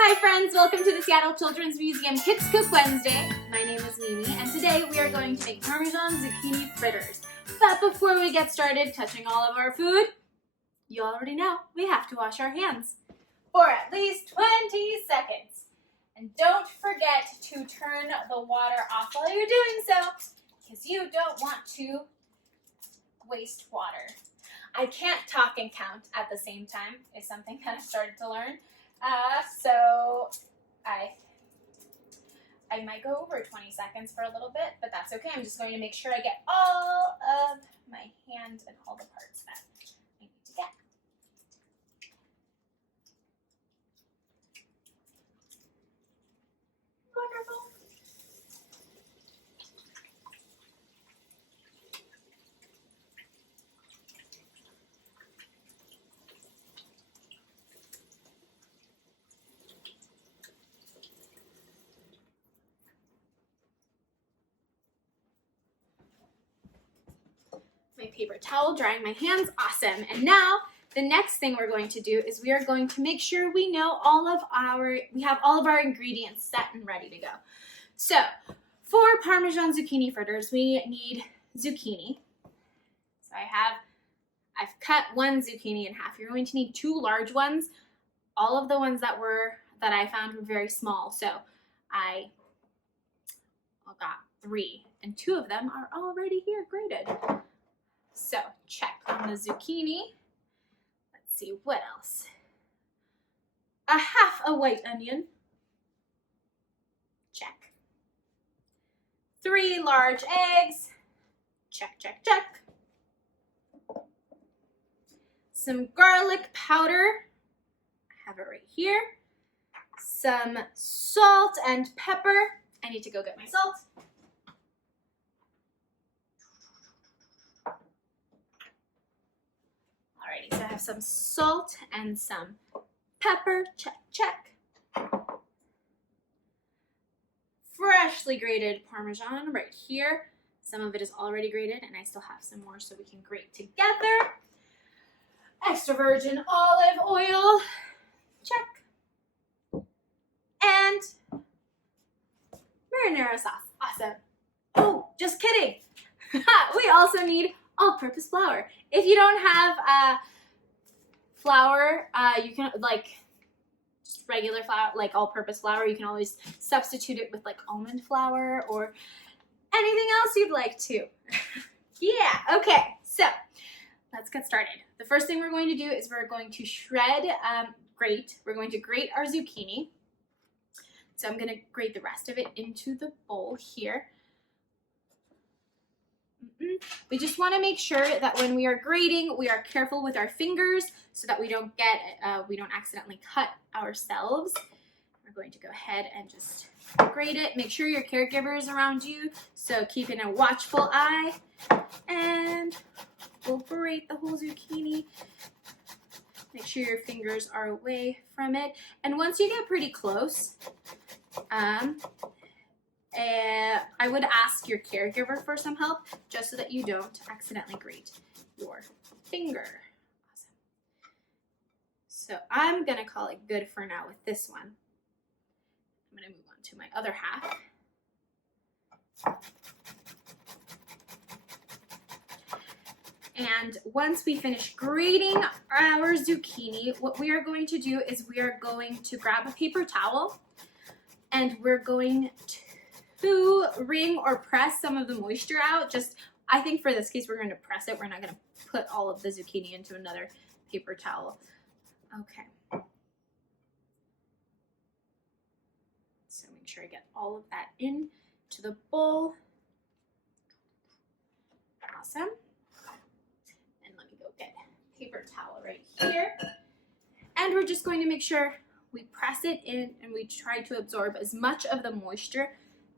Hi friends, welcome to the Seattle Children's Museum Kids Cook Wednesday. My name is Mimi and today we are going to make Parmesan Zucchini Fritters. But before we get started touching all of our food, you already know we have to wash our hands for at least 20 seconds. And don't forget to turn the water off while you're doing so because you don't want to waste water. I can't talk and count at the same time. It's something that I started to learn. So I might go over 20 seconds for a little bit, but that's okay. I'm just going to make sure I get all of my hand and all the parts that I need to get. Wonderful. My paper towel drying my hands, awesome. And now the next thing we're going to do is we are going to make sure we have all of our ingredients set and ready to go. So for Parmesan Zucchini Fritters, we need zucchini. So I've cut one zucchini in half. You're going to need two large ones. All of the ones that I found were very small, so I got 3, and 2 of them are already here grated. So check on the zucchini. Let's see, what else? Half a white onion. Check. 3 large eggs. Check, check, check. Some garlic powder. I have it right here. Some salt and pepper. I need to go get my salt. Alrighty, so I have some salt and some pepper, check, check. Freshly grated Parmesan right here. Some of it is already grated and I still have some more so we can grate together. Extra virgin olive oil, check. And marinara sauce, awesome. Oh, just kidding. We also need all-purpose flour. If you don't have flour, you can just regular flour, like all-purpose flour. You can always substitute it with like almond flour or anything else you'd like to. Yeah, okay, so let's get started. The first thing we're going to do is we're going to grate. We're going to grate our zucchini. So I'm going to grate the rest of it into the bowl here. We just want to make sure that when we are grating, we are careful with our fingers so that we don't accidentally cut ourselves. We're going to go ahead and just grate it. Make sure your caregiver is around you, so keep in a watchful eye. And we'll grate the whole zucchini. Make sure your fingers are away from it. And once you get pretty close, I would ask your caregiver for some help just so that you don't accidentally grate your finger. Awesome. So I'm going to call it good for now with this one. I'm going to move on to my other half. And once we finish grating our zucchini, what we are going to do is we are going to grab a paper towel and we're going to wring or press some of the moisture out. I think for this case, we're going to press it. We're not going to put all of the zucchini into another paper towel. Okay. So make sure I get all of that into the bowl. Awesome. And let me go get a paper towel right here. And we're just going to make sure we press it in and we try to absorb as much of the moisture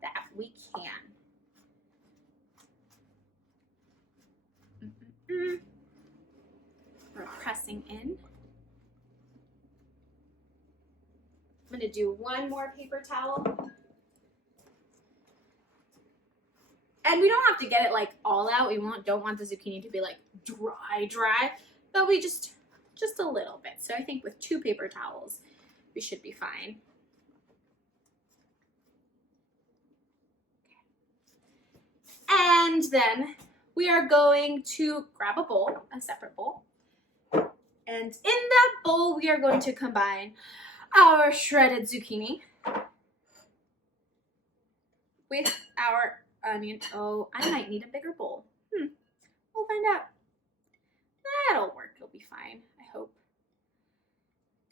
that we can. We're pressing in. I'm going to do one more paper towel. And we don't have to get it like all out. We don't want the zucchini to be like dry, but we just a little bit. So I think with 2 paper towels, we should be fine. And then we are going to grab a bowl, a separate bowl. And in that bowl, we are going to combine our shredded zucchini with our onion. Oh, I might need a bigger bowl. We'll find out. That'll work. It'll be fine, I hope.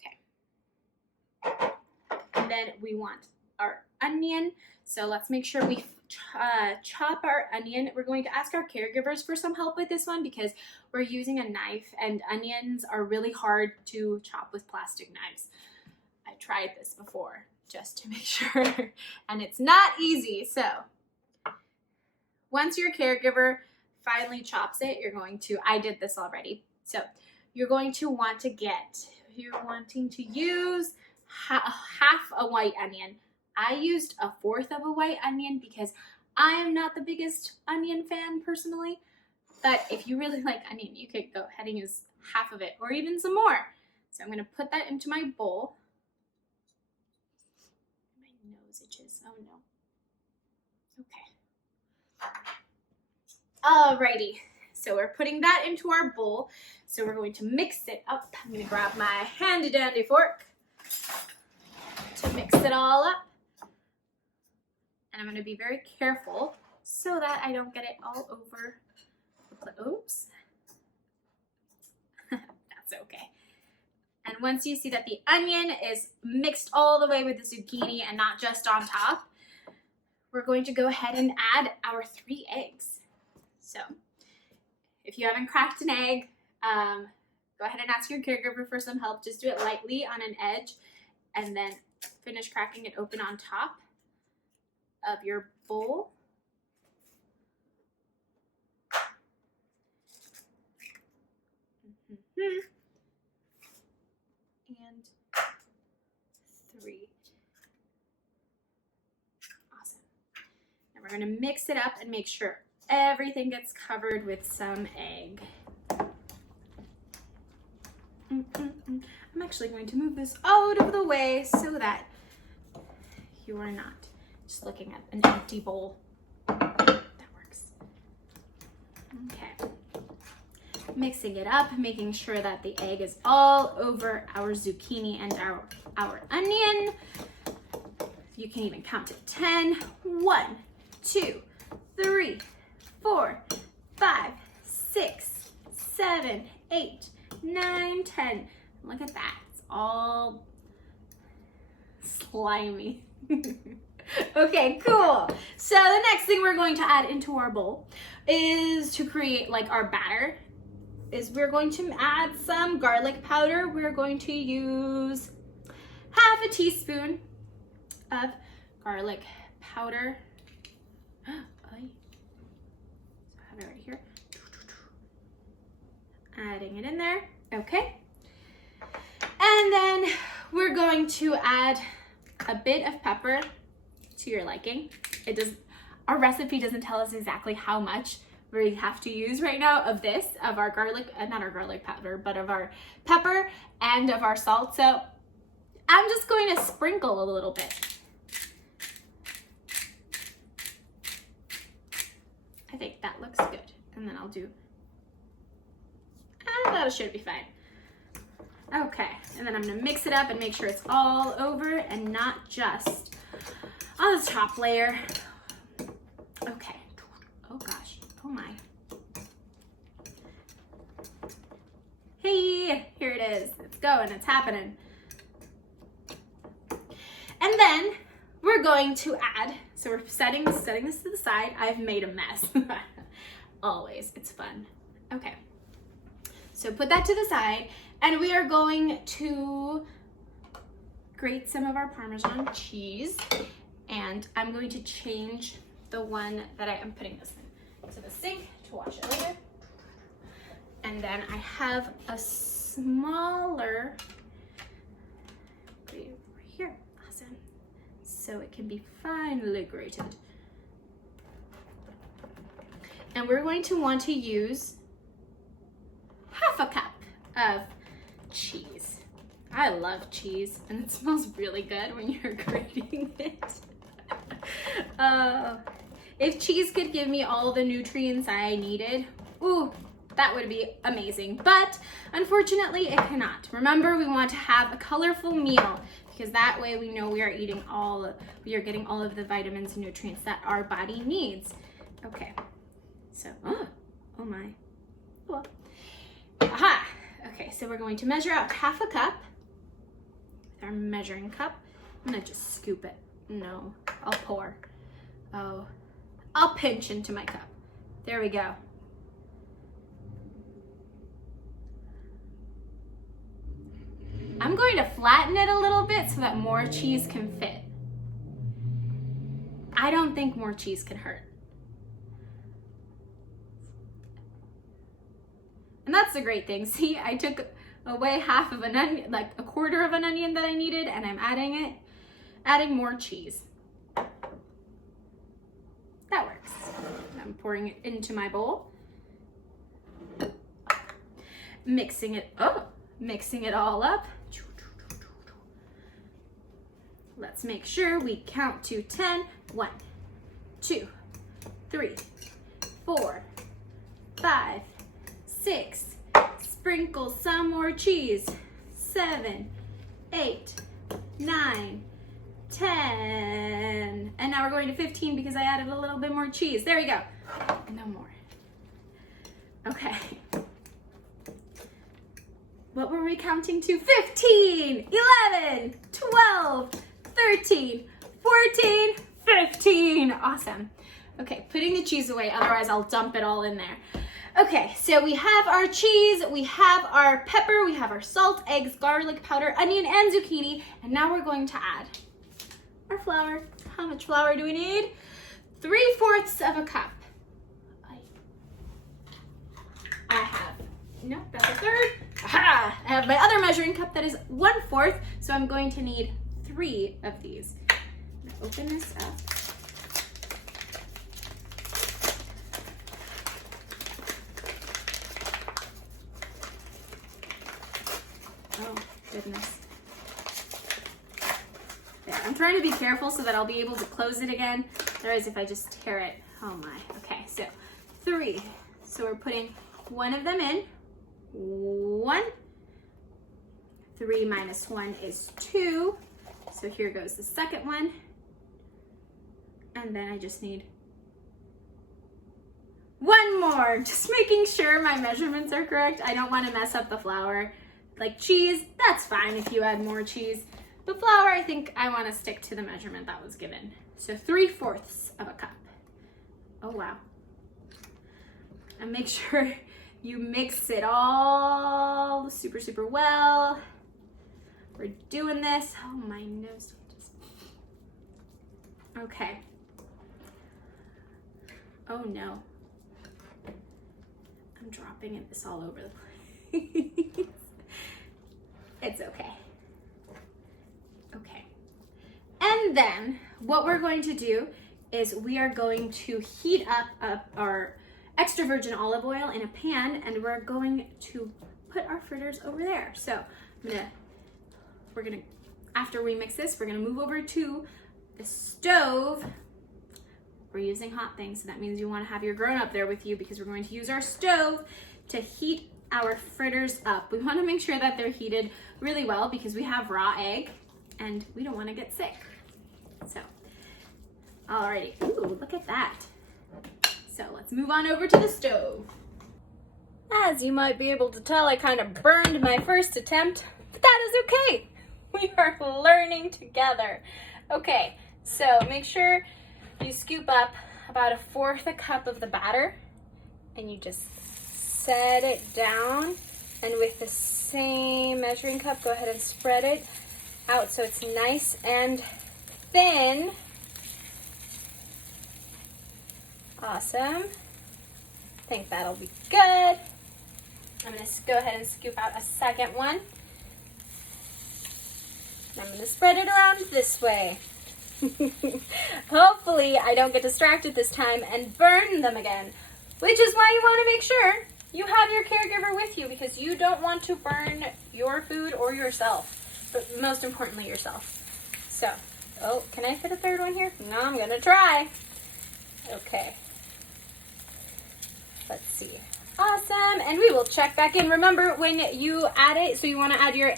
Okay. And then we want our onion. So let's make sure we chop our onion. We're going to ask our caregivers for some help with this one because we're using a knife and onions are really hard to chop with plastic knives. I tried this before just to make sure and it's not easy. So once your caregiver finally chops it, you're going to, I did this already. So you're going to want to you're wanting to use half a white onion. I used a fourth of a white onion because I am not the biggest onion fan personally. But if you really like onion, you could go ahead and use half of it or even some more. So I'm going to put that into my bowl. My nose itches. Oh no. Okay. Alrighty. So we're putting that into our bowl. So we're going to mix it up. I'm going to grab my handy dandy fork to mix it all up. And I'm going to be very careful so that I don't get it all over the plate. Oops. That's okay. And once you see that the onion is mixed all the way with the zucchini and not just on top, we're going to go ahead and add our 3 eggs. So if you haven't cracked an egg, go ahead and ask your caregiver for some help. Just do it lightly on an edge and then finish cracking it open on top of your bowl. And 3. Awesome. And we're going to mix it up and make sure everything gets covered with some egg. I'm actually going to move this out of the way so that you are not just looking at an empty bowl. That works. Okay. Mixing it up, making sure that the egg is all over our zucchini and our onion. You can even count to 10. 1, 2, 3, 4, 5, 6, 7, 8, 9, 10. Look at that. It's all slimy. Okay, cool. So the next thing we're going to add into our bowl is to create like our batter. We're going to add some garlic powder. We're going to use half a teaspoon of garlic powder. I have it right here. Adding it in there. Okay. And then we're going to add a bit of pepper to your liking. Our recipe doesn't tell us exactly how much we have to use right now of our garlic, not our garlic powder, but of our pepper and of our salt. So I'm just going to sprinkle a little bit. I think that looks good. And then I'll do, that should be fine. Okay, and then I'm gonna mix it up and make sure it's all over and not just on the top layer. Okay, oh gosh, oh my. Hey, here it is, it's going, it's happening. And then we're going to add, so we're setting this to the side. I've made a mess, always, it's fun. Okay, so put that to the side. And we are going to grate some of our Parmesan cheese. And I'm going to change the one that I am putting this into the sink to wash it later. And then I have a smaller grate over here. Awesome. So it can be finely grated. And we're going to want to use half a cup of cheese. I love cheese and it smells really good when you're grating it. If cheese could give me all the nutrients I needed, ooh, that would be amazing. But unfortunately, it cannot. Remember, we want to have a colorful meal because that way we know we are getting all of the vitamins and nutrients that our body needs. Okay, so, oh my, well, aha. Okay, so we're going to measure out half a cup with our measuring cup. I'm gonna just scoop it. No, I'll pour. Oh, I'll pinch into my cup. There we go. I'm going to flatten it a little bit so that more cheese can fit. I don't think more cheese can hurt. And that's the great thing. See, I took away half of an onion, like a quarter of an onion that I needed, and I'm adding more cheese. That works. I'm pouring it into my bowl. Mixing it all up. Let's make sure we count to 10. 1, 2, 3, 4, 5, 6. Sprinkle some more cheese. 7, 8, 9, 10. And now we're going to 15 because I added a little bit more cheese. There we go. No more. Okay. What were we counting to? 15, 11, 12, 13, 14, 15. Awesome. Okay, putting the cheese away, otherwise I'll dump it all in there. Okay, so we have our cheese, we have our pepper, we have our salt, eggs, garlic powder, onion, and zucchini. And now we're going to add our flour. How much flour do we need? 3/4 of a cup. I have, no, that's a third. Aha! I have my other measuring cup that is 1/4, so I'm going to need 3 of these. I'm gonna open this up. Oh, goodness. There, I'm trying to be careful so that I'll be able to close it again. Otherwise, if I just tear it, oh my. Okay, so 3. So we're putting one of them in. 1. 3 minus 1 is 2. So here goes the second one. And then I just need 1 more. Just making sure my measurements are correct. I don't want to mess up the flour. Like cheese, that's fine if you add more cheese. But flour, I think I want to stick to the measurement that was given. So 3/4 of a cup. Oh, wow. And make sure you mix it all super, super well. We're doing this. Oh, my nose. Okay. Oh, no. I'm dropping this all over the place. It's okay. Okay. And then what we're going to do is we are going to heat up our extra virgin olive oil in a pan, and we're going to put our fritters over there. So we're gonna, after we mix this, we're gonna move over to the stove. We're using hot things, so that means you wanna have your grown-up there with you because we're going to use our stove to heat our fritters up. We wanna make sure that they're heated really well because we have raw egg and we don't wanna get sick. So, alrighty, ooh, look at that. So let's move on over to the stove. As you might be able to tell, I kind of burned my first attempt, but that is okay. We are learning together. Okay, so make sure you scoop up about 1/4 cup of the batter and you just set it down, and with the same measuring cup, go ahead and spread it out so it's nice and thin. Awesome. I think that'll be good. I'm going to go ahead and scoop out a second one. I'm going to spread it around this way. Hopefully I don't get distracted this time and burn them again, which is why you want to make sure you have your caregiver with you, because you don't want to burn your food or yourself, but most importantly yourself. So, oh, can I fit a third one here? No, I'm going to try. Okay. Let's see. Awesome. And we will check back in. Remember when you add it, so you want to add your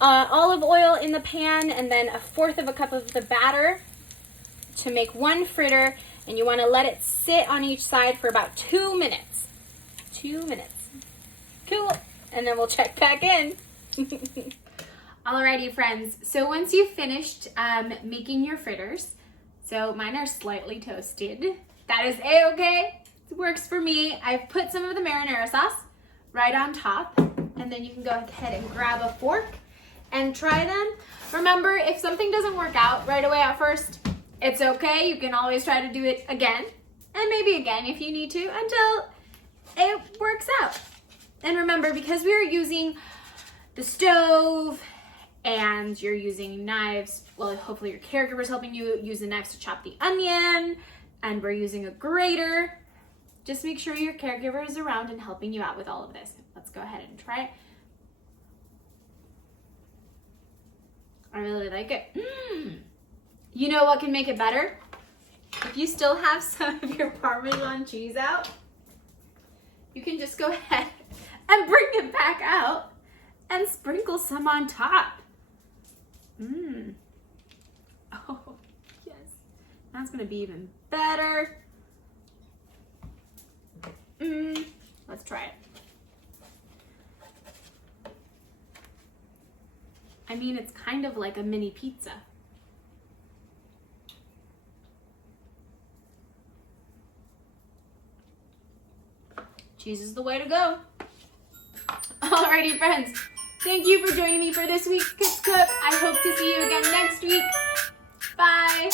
olive oil in the pan and then 1/4 cup of the batter to make 1 fritter, and you want to let it sit on each side for about 2 minutes. 2 minutes. Cool. And then we'll check back in. Alrighty, friends. So once you've finished making your fritters, so mine are slightly toasted. That is a-okay. It works for me. I've put some of the marinara sauce right on top, and then you can go ahead and grab a fork and try them. Remember, if something doesn't work out right away at first, it's okay. You can always try to do it again, and maybe again if you need to, until it works out. And remember, because we are using the stove and you're using knives, well, hopefully your caregiver's helping you use the knives to chop the onion, and we're using a grater, just make sure your caregiver is around and helping you out with all of this. Let's go ahead and try it. I really like it. You know what can make it better? If you still have some of your Parmesan cheese out, you can just go ahead and bring it back out and sprinkle some on top. Oh, yes. That's gonna be even better. Let's try it. I mean, it's kind of like a mini pizza. Cheese is the way to go. Alrighty, friends. Thank you for joining me for this week's Cook. I hope to see you again next week. Bye.